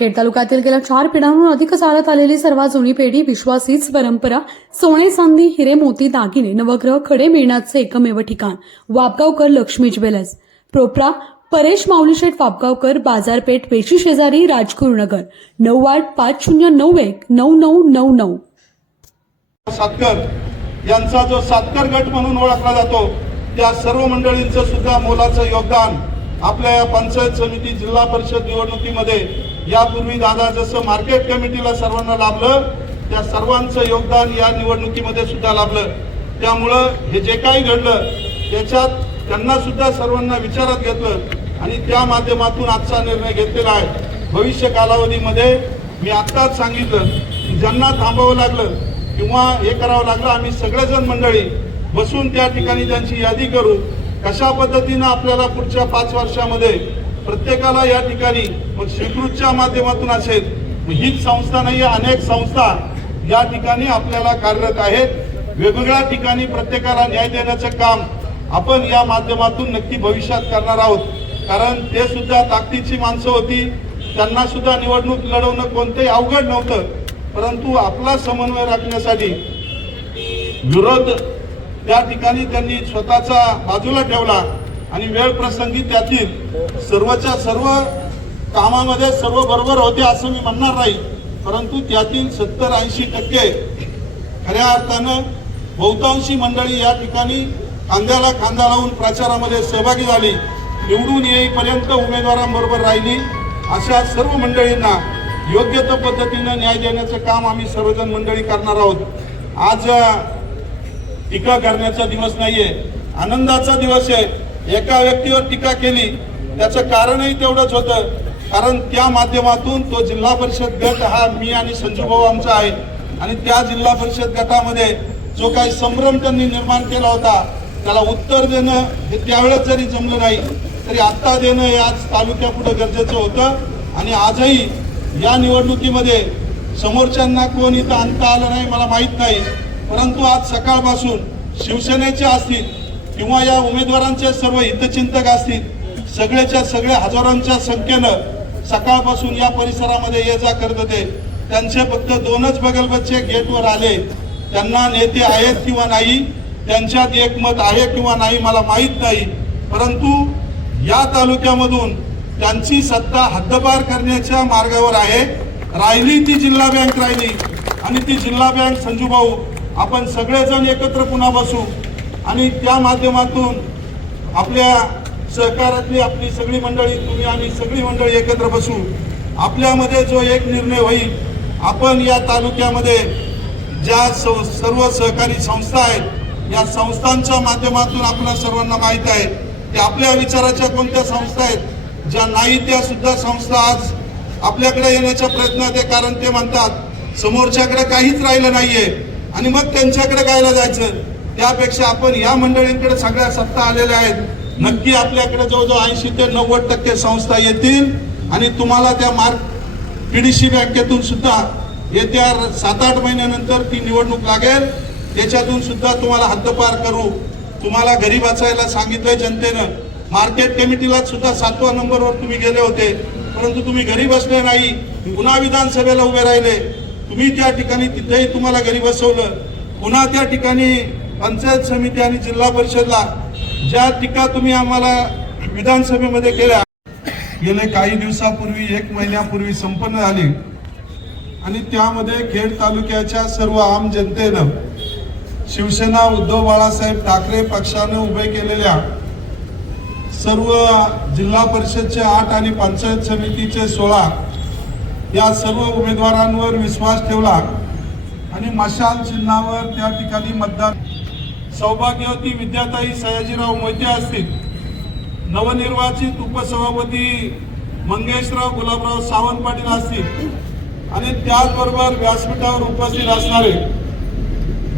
खेड तालुक्यातील गेल्या 4 पिढ्यांहून अधिक चालत आलेली सर्वात जुनी पेढी, विश्वास हीच परंपरा, सोने चांदी हिरे मोती दागिने नवग्रह खडे मिळण्याचे एकमेव ठिकाण वापगावकर लक्ष्मी ज्वेलर्स, प्रोप्रा परेश माऊलीशेठ वापगावकर, बाजारपेठ वेशी शेजारी, राजगुरुनगर, 9850919999. सातकर यांचा जो सातकर गट म्हणून ओळखला जातो त्या सर्व मंडळींचं सुद्धा मोलाचं योगदान आपल्या या पंचायत समिती जिल्हा परिषद निवडणुकीमध्ये यापूर्वी दादा जसं मार्केट कमिटीला सर्वांना लाभलं त्या सर्वांचं योगदान या निवडणुकीमध्ये सुद्धा लाभलं। त्यामुळं हे जे काही घडलं त्याच्यात त्यांना सुद्धा सर्वांना विचारात घेतलं आणि त्या माध्यमातून आजचा निर्णय घेतलेला आहे। भविष्य कालावधीमध्ये मी आत्ताच सांगितलं की ज्यांना थांबावं लागलं किंवा हे करावं लागलं आम्ही सगळेजण मंडळी बसून त्या ठिकाणी त्यांची यादी करू, कशा पद्धतीनं आपल्याला पुढच्या 5 वर्षामध्ये प्रत्येकाला या ठिकाणी मग स्वीकृतच्या माध्यमातून असेल, हीच संस्था नाही अनेक संस्था या ठिकाणी आपल्याला कार्यरत आहेत। वेगवेगळ्या ठिकाणी प्रत्येकाला न्याय देण्याचं काम आपण या माध्यमातून नक्की भविष्यात करणार आहोत, कारण ते सुद्धा ताकदीची माणसं होती, त्यांना सुद्धा निवडणूक लढवणं कोणतंही अवघड नव्हतं, परंतु आपला समन्वय राखण्यासाठी विरोध त्या ठिकाणी त्यांनी स्वतःचा बाजूला ठेवला आणि वेळ प्रसंगी त्यातील सर्वच्या सर्व कामामध्ये सर्व बरोबर होते असं मी म्हणणार नाही, परंतु त्यातील 70-80% खऱ्या अर्थानं बहुतांशी मंडळी या ठिकाणी खांद्याला खांदा लावून प्रचारामध्ये सहभागी झाली, निवडून येईपर्यंत उमेदवारांबरोबर राहिली। अशा सर्व मंडळींना योग्य त्या पद्धतीनं न्याय देण्याचं काम आम्ही सर्वजण मंडळी करणार आहोत। आज टीका करण्याचा दिवस नाहीये, आनंदाचा दिवस आहे। एका व्यक्तीवर टीका केली त्याचं कारणही तेवढंच होतं, कारण त्या माध्यमातून तो जिल्हा परिषद गट हा मी आणि संजू भाऊ आमचा आहे आणि त्या जिल्हा परिषद गटामध्ये जो काही संभ्रम त्यांनी निर्माण केला होता त्याला उत्तर देणं हे त्यावेळेस जरी जमलं नाही तरी आत्ता देणं हे आज तालुक्यापुढे गरजेचं होतं। आणि आजही या निवडणुकीमध्ये समोरच्यांना कोण इथं आणता आलं नाही मला माहीत नाही, परंतु आज सकाळपासून शिवसेनेचे असतील किंवा या उमेदवारांचे सर्व हितचिंतक असतील, सगळेच्या सगळे हजारांच्या संख्येनं सकाळपासून या परिसरामध्ये ये जा करत होते। त्यांचे फक्त 2च बगलबच्चे गेटवर आले, त्यांना नेते आहेत किंवा नाही, त्यांच्यात एकमत आहे किंवा नाही मला माहीत नाही, परंतु या तालुक्यामधून त्यांची सत्ता हद्दपार करण्याच्या मार्गावर आहे। राहिली ती जिल्हा बँक राहिली आणि ती जिल्हा बँक संजू भाऊ आपण सगळेजण एकत्र पुन्हा बसू आणि त्या माध्यमातून आपल्या सहकारातली आपली सगळी मंडळी तुम्ही आणि सगळी मंडळी एकत्र बसू। आपल्यामध्ये जो एक निर्णय होईल, आपण या तालुक्यामध्ये ज्या सर्व सहकारी संस्था आहेत या संस्थांच्या माध्यमातून आपल्या सर्वांना माहीत आहे की आपल्या विचाराच्या कोणत्या संस्था आहेत, ज्या नाही त्या सुद्धा संस्था आज आपल्याकडे येण्याच्या प्रयत्नात आहे, कारण ते म्हणतात समोरच्याकडे काहीच राहिलं नाहीये आणि मग त्यांच्याकडे कायला जायचं। त्यापेक्षा आपण या मंडळींकडे सगळ्या सत्ता आलेल्या आहेत, नक्की आपल्याकडे जवळजवळ 80 ते 90% संस्था येतील आणि तुम्हाला त्या पीडीसी बँकेतून सुद्धा येत्या 7-8 महिन्यानंतर ती निवडणूक लागेल, त्याच्यातून सुद्धा तुम्हाला हद्दपार करू। तुम्हाला घरी बसायला सांगितलंय जनतेनं, मार्केट कमिटीला सुद्धा 7व्या नंबरवर तुम्ही गेले होते, परंतु तुम्ही घरी बसले नाही, पुन्हा विधानसभेला उभे राहिले, तुम्ही त्या ठिकाणी तिथेही तुम्हाला घरी बसवलं, पुन्हा त्या ठिकाणी पंचायत समिती आणि जिल्हा परिषदला ज्या टीका तुम्ही आम्हाला विधानसभेमध्ये केल्या गेले काही दिवसापूर्वी 1 महिन्यापूर्वी संपन्न झाली आणि त्यामध्ये खेड तालुक्याच्या सर्व आम जनतेनं शिवसेना उद्धव बाळासाहेब ठाकरे पक्षानं उभे केलेल्या सर्व जिल्हा परिषदचे 8 आणि पंचायत समितीचे 16 या सर्व उमेदवारांवर विश्वास ठेवला आणि मशाल चिन्हावर त्या ठिकाणी मतदान। सौभाग्यवती विद्याताई सयाजीराव मोहिते असतील, नवनिर्वाचित उपसभापती मंगेशराव गुलाबराव सावंत पाटील असतील आणि त्याचबरोबर व्यासपीठावर उपस्थित असणारे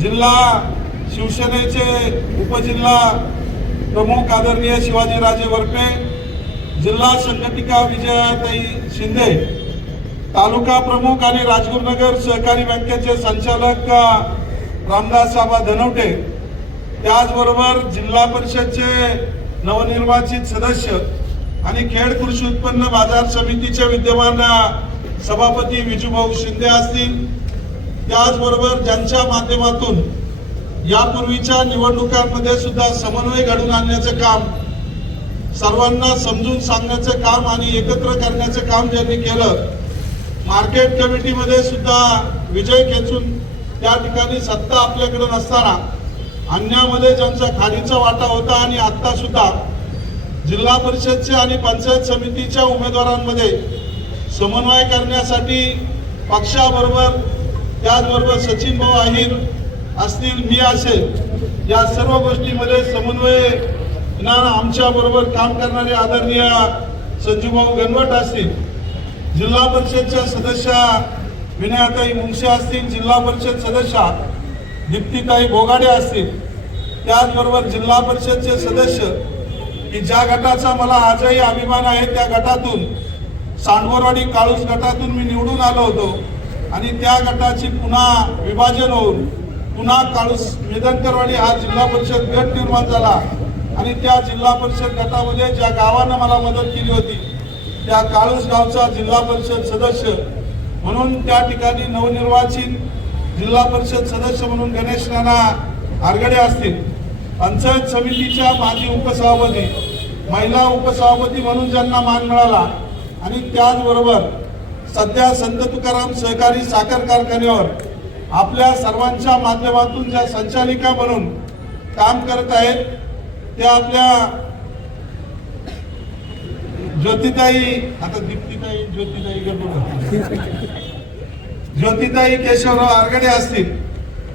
जिल्हा शिवसेनेचे उपजिल्हा प्रमुख आदरणीय शिवाजीराजे वरपे, जिल्हा संघटिका विजयाताई शिंदे, तालुका प्रमुख आणि राजगुरुनगर सहकारी बँकेचे संचालक रामदास आबा धनवटे, त्याचबरोबर जिल्हा परिषदचे नवनिर्वाचित सदस्य आणि खेड कृषी उत्पन्न बाजार समितीचे विद्यमान सभापती विजूभाऊ शिंदे असतील, त्याचबरोबर ज्यांच्या माध्यमातून यापूर्वीच्या निवडणुकांमध्ये सुद्धा समन्वय घडवून आणण्याचं काम, सर्वांना समजून सांगण्याचं काम आणि एकत्र करण्याचं काम ज्यांनी केलं, मार्केट कमिटीमध्ये सुद्धा विजय खेचून त्या ठिकाणी सत्ता आपल्याकडे नसताना अन्यामध्ये ज्यांचा खालीचा वाटा होता आणि आता सुद्धा जिल्हा परिषदचे आणि पंचायत समितीच्या उमेदवारांमध्ये समन्वय करण्यासाठी पक्षाबरोबर, त्याचबरोबर सचिन भाऊ आहिर असतील, मी असेल, या सर्व गोष्टीमध्ये समन्वय आमच्या बरोबर काम करणारे आदरणीय संजूभाऊ गणवट असतील, जिल्हा परिषदच्या सदस्या विनयाताई मुंगसे असतील, जिल्हा परिषद सदस्या दीप्तीताई भोगाडे असतील, त्याचबरोबर जिल्हा परिषदचे सदस्य की ज्या गटाचा मला आजही अभिमान आहे, त्या गटातून सांडवरवाडी काळूस गटातून मी निवडून आलो होतो आणि त्या गटाची पुन्हा विभाजन होऊन पुन्हा काळूस मेदनकरवाडी हा जिल्हा परिषद गट निर्माण झाला आणि त्या जिल्हा परिषद गटामध्ये ज्या गावानं मला मदत केली होती त्या काळूस गावचा जिल्हा परिषद सदस्य म्हणून त्या ठिकाणी नवनिर्वाचित जिल्हा परिषद सदस्य म्हणून गणेश नाना आरगडे असतील, पंचायत समितीच्या माजी उपसभापती, महिला उपसभापती म्हणून ज्यांना मान मिळाला आणि त्याचबरोबर सध्या संत तुकाराम सहकारी साखर कारखान्यावर आपल्या सर्वांच्या माध्यमातून ज्या संचालिका म्हणून काम करत आहेत त्या आपल्या ज्योतिताई, आता दीप्तीताई ज्योतिताई केशवराव आरगडे असतील,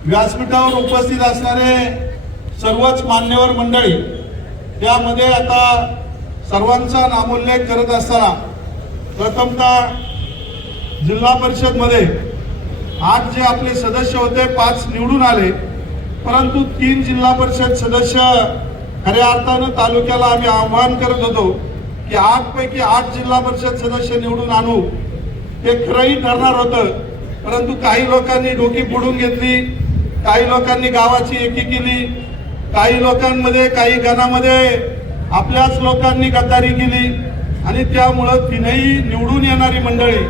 व्यासपीठावर उपस्थित असणारे सर्वच मान्यवर मंडळी, त्यामध्ये आता सर्वांचा नामोल्लेख करत असताना प्रथमतः जिल्हा परिषद मध्ये 8 जे आपले सदस्य होते 5 निवडून आले, परंतु 3 जिल्हा परिषद सदस्य खऱ्या अर्थानं तालुक्याला आम्ही आवाहन करत होतो की 8 पैकी 8 जिल्हा परिषद सदस्य निवडून आणू, ते खरंही ठरणार होतं, परंतु काही लोकांनी डोकी फोडून घेतली, काही लोकांनी गावाची एकी केली, काही लोकांमध्ये काही गणामध्ये आपल्याच लोकांनी गद्दारी केली आणि त्यामुळं 3ही निवडून येणारी मंडळी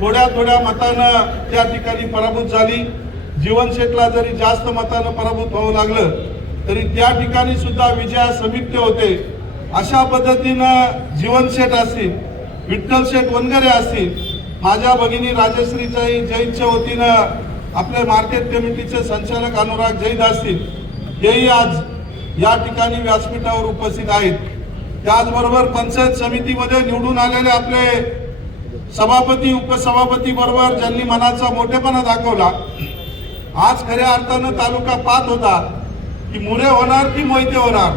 थोड्या मतानं त्या ठिकाणी पराभूत झाली. जीवनशेठला जरी जास्त मतानं पराभूत व्हावं लागलं तरी त्या ठिकाणी सुद्धा विजया समिप्त होते. अशा पद्धतीनं जीवनशेठ असतील, विठ्ठल शेठ वनगरे असतील, माझ्या भगिनी राजश्रीच्या जैनच्या वतीनं आपले मार्केट कमिटीचे संचालक अनुराग जैद असतील, हेही आज या ठिकाणी व्यासपीठावर उपस्थित आहेत. त्याचबरोबर पंचायत समितीमध्ये निवडून आलेले आपले सभापती उपसभापती बरोबर ज्यांनी मनाचा मोठेपणा दाखवला, आज खऱ्या अर्थानं तालुका पाहत होता की मुरे होणार की मोहिते होणार,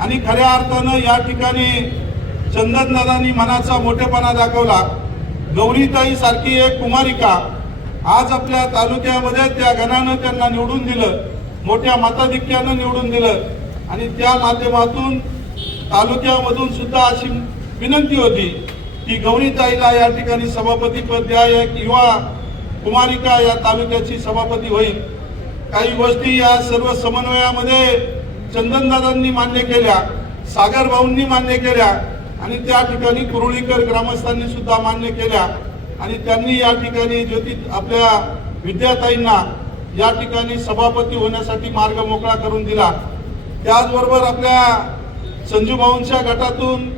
आणि खऱ्या अर्थानं या ठिकाणी चंदनदादांनी मनाचा मोठेपणा दाखवला. गौरीताई सारखी एक कुमारिका आज आपल्या तालुक्यामध्ये त्या गणानं त्यांना निवडून दिलं, मोठ्या मताधिक्यानं निवडून दिलं आणि त्या माध्यमातून तालुक्यामधून सुद्धा अशी विनंती होती की गौरीताईला या ठिकाणी सभापती पद द्या, एक युवा कुमारिका या तालुक्याची सभापती होईल. काही गोष्टी या सर्व समन्वयामध्ये चंदनदादांनी मान्य केल्या, सागर भाऊंनी मान्य केल्या आणि त्या ठिकाणी कुरुळीकर ग्रामस्थांनी सुद्धा मान्य केल्या आणि त्यांनी या ठिकाणी ज्योती आपल्या विद्याताईंना या ठिकाणी सभापती होण्यासाठी मार्ग मोकळा करून दिला. त्याचबरोबर आपल्या संजू भाऊंच्या गटातून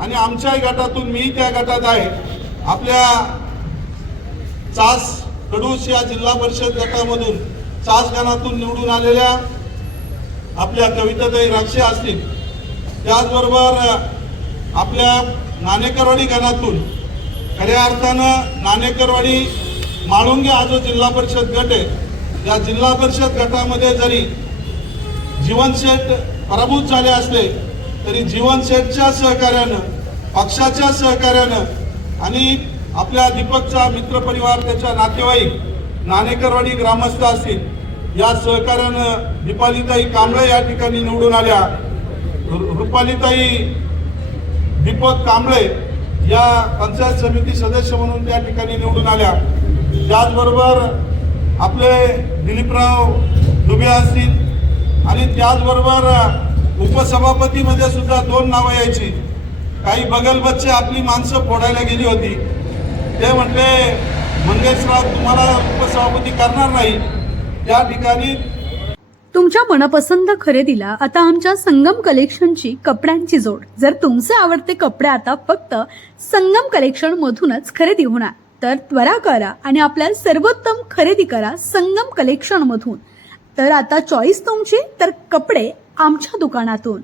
आणि आमच्याही गटातून, मी त्या गटात आहे, आपल्या चास कडूस या जिल्हा परिषद गटामधून चास गणातून निवडून आलेल्या आपल्या कविताताई राक्षे असतील, त्याचबरोबर आपल्या नाणेकरवाडी गणातून खऱ्या अर्थानं नाणेकरवाडी माळुंगे हा जो जिल्हा परिषद गट आहे, या जिल्हा परिषद गटामध्ये जरी जीवनशेठ पराभूत झाले असले तरी जीवनशेठच्या सहकार्यानं, पक्षाच्या सहकार्यानं आणि आपल्या दीपकचा मित्रपरिवार, त्याच्या नातेवाईक, नाणेकरवाडी ग्रामस्थ असतील, या सहकार्यानं दीपालीताई कांबळे या ठिकाणी निवडून आल्या. रुपालीताई दीपक कांबळे या पंचायत समिती सदस्य म्हणून त्या ठिकाणी निवडून आल्या. त्याचबरोबर आपले दिलीपराव दुबे असतील आणि त्याचबरोबर उपसभापतीमध्ये सुद्धा 2 नावं यायची. काही बगलबच्चे आपली माणसं फोडायला गेली होती, ते म्हटले मंगेशराव तुम्हाला उपसभापती करणार नाही. त्या ठिकाणी तुमच्या मनपसंत खरेदीला आता आमच्या संगम कलेक्शनची कपड्यांची जोड. जर तुमचे आवडते कपडे आता फक्त संगम कलेक्शन मधूनच खरेदी होणार, तर त्वरा करा आणि आपल्या सर्वोत्तम खरेदी करा संगम कलेक्शन मधून. तर आता चॉईस तुमची, तर कपडे आमच्या दुकानातून.